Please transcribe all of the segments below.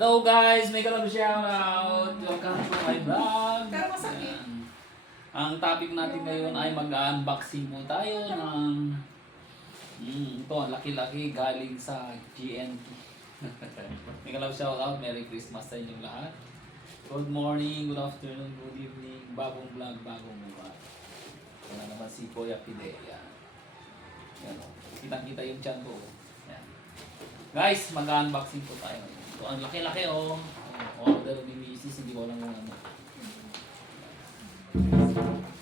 Hello guys! May kalab shoutout! Welcome to my vlog! Pero masakit. Ayan. Ang topic natin ngayon ay mag-unboxing po tayo ng ito, ang laki-laki galing sa GNT. May kalab shoutout! Merry Christmas sa inyong lahat! Good morning, good afternoon, good evening, bagong vlog, bagong buhay. Wala naman si Kuya Pide. Yan. Yan o. Kitang-kita yung tiyan ko. Yan. Guys, mag-unboxing po tayo ngayon. So, ang laki-laki oh. Order ni Mrs. Hindi ko alam kung ano.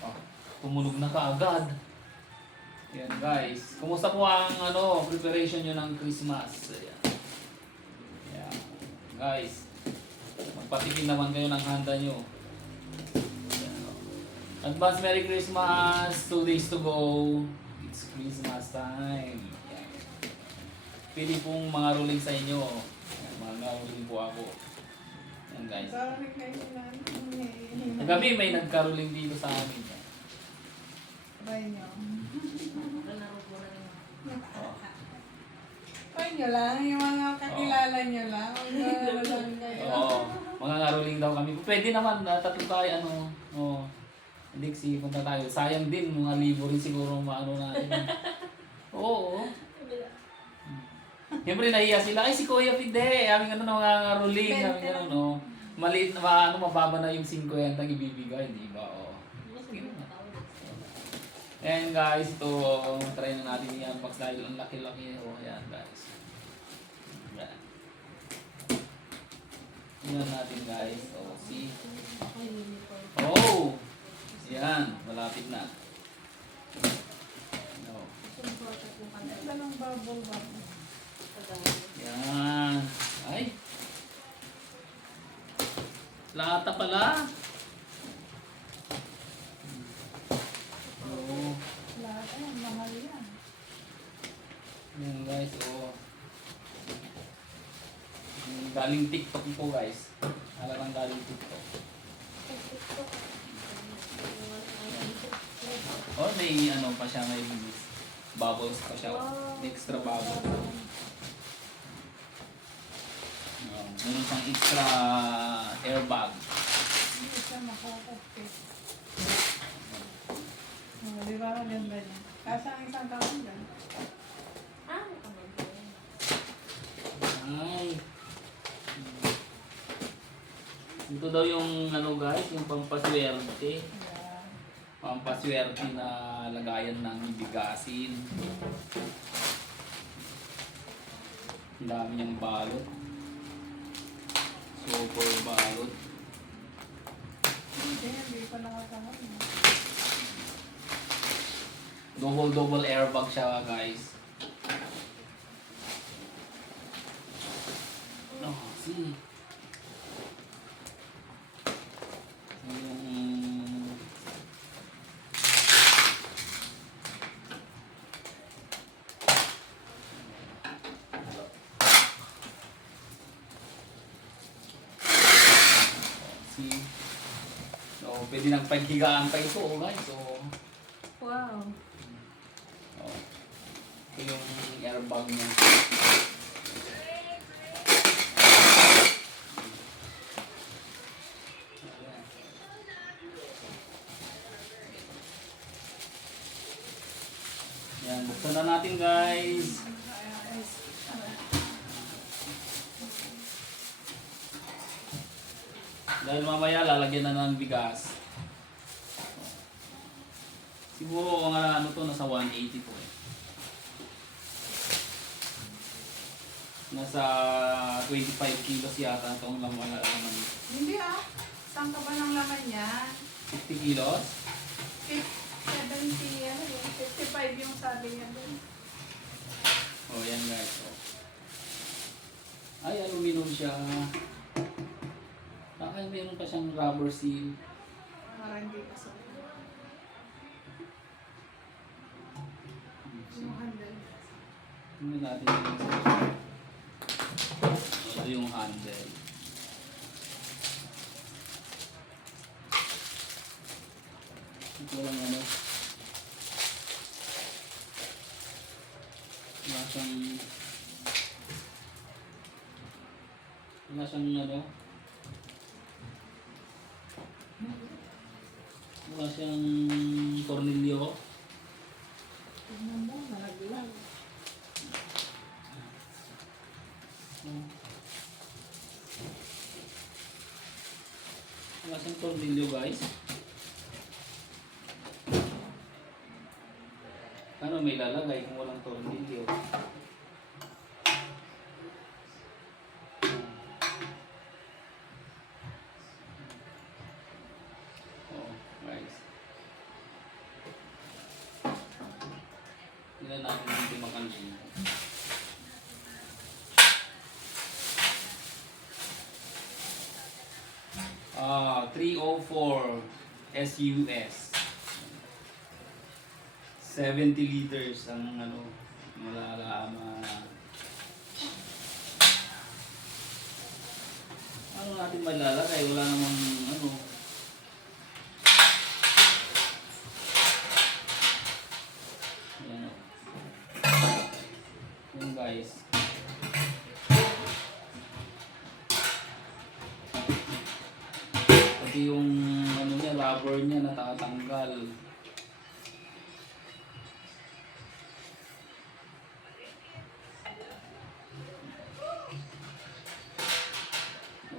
Oh, tumunog na kaagad. Yan guys. Kumusta po ang preparation nyo ng Christmas? Ayan. Ayan. Guys, magpatikin naman kayo ng handa nyo. Ayan, oh. Advance Merry Christmas! 2 days to go. It's Christmas time. Ayan. Pili pong mga ruling sa inyo. Mga ruling po ako. Yan guys. Gabi may nagkaruling dito sa amin. Try nyo. Try nyo lang, yung mga kakilala nyo lang. Lang kayo. Oo. Mga ngaruling daw kami. Pwede naman, tatlo tayo, Dixie, punta tayo. Sayang din, mga libo rin siguro maano natin. Oo. Siyempre nahiya sila, ay si Kuya Pide, aming mga ngaruling, aming maliit na, mababa na yung 50 ang ibibigay, di ba? Oh. And guys, ito, try na natin i-unbox dahil ang laki-laki. Oh, ayan guys. Ayan. Tingnan natin guys. Oh, see? Oh! Ayan, malapit na. No. Ito ng bubble. Yan. Ay. Lata pala. Oh. Lahat ay mahal yan. Yan guys, oh. Galing TikTok po guys. Halagang galing TikTok. Oh, may pa siya, may bubbles pa siya. May extra bubbles. Meron pang extra airbag. Hindi siya makakapit. Di ba maganda niya? Kasi ang isang taon dyan. Ay. Ito daw yung guys, yung pampaswerte. Pampaswerte na lagayan ng bigasin. Ang dami niyang balot. Super balot. Hindi pa nakakahal. Double airbag siya guys. Oh, see. So, pwede nang paghigaan pa ito, guys. So, Wow. oh, ito yung airbag niya. Yan, buksan na natin, guys. Dahil mamaya lalagyan na ng bigas. Siguro ang nasa 180 po eh. Nasa 25 kilos yata itong laman. Hindi Saan ka ba ng laman niya? 50 kilos? 70, 55 yung sabi niya doon. Oh, yan guys. Oh. Ay, aluminum siya. Ay, mayroon pa siyang rubber seal. Parang hindi pa sa yung handle. Tingnan natin yung ito yung handle. Ito lang wala siyang Wala siyang ano. Wala siyang tornilyo. Tignan mo, nalaglag. Wala siyang tornilyo guys. Ano may lalagay kung walang tornilyo? Oh, guys. Tingnan natin yung timakansin. 304 SUS. 70 liters ang ano, malalaman. Ano natin malalagay? Wala namang ano. Ayan o. Yun guys. Pati yung ano niya, rubber niya natatanggal.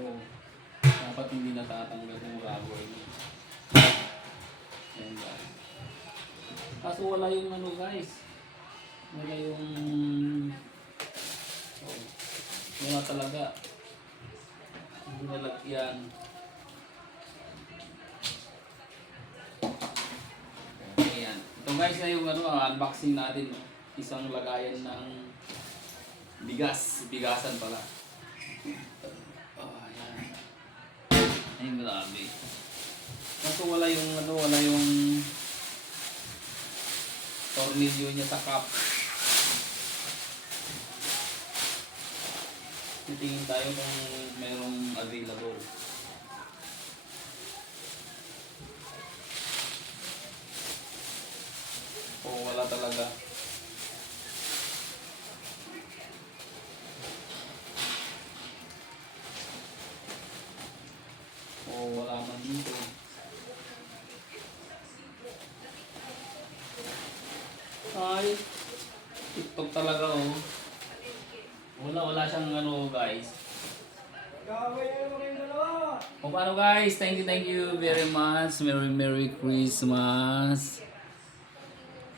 Oh, dapat hindi natatanggal yung rubber niya. Ayan guys. Kaso wala yung ano guys. Wala yung... Oh, wala talaga. Hindi nalagyan. Ayan. Ito guys na yung ano, unboxing natin. Isang lagayan ng bigas. Bigasan pala. Oh, ayan. Ay, marami. Kaso wala yung ano, wala yung tornilyo niya sa cup. Titingin tayo kung mayroong available. O wala talaga. O wala man dito. Ay, TikTok talaga oh. Wala siyang ano guys. O paano guys, thank you very much. Merry Christmas.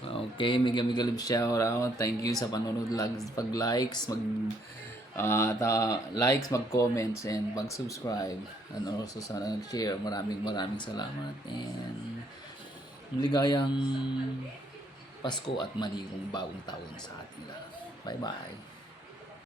Okay, mega love shout out. Thank you sa panonood, pag-likes, likes, mag-comments, and pag-subscribe. And also sa share. Maraming salamat. And ligayang Pasko at maligong bagong taon sa ating lahat. Bye-bye.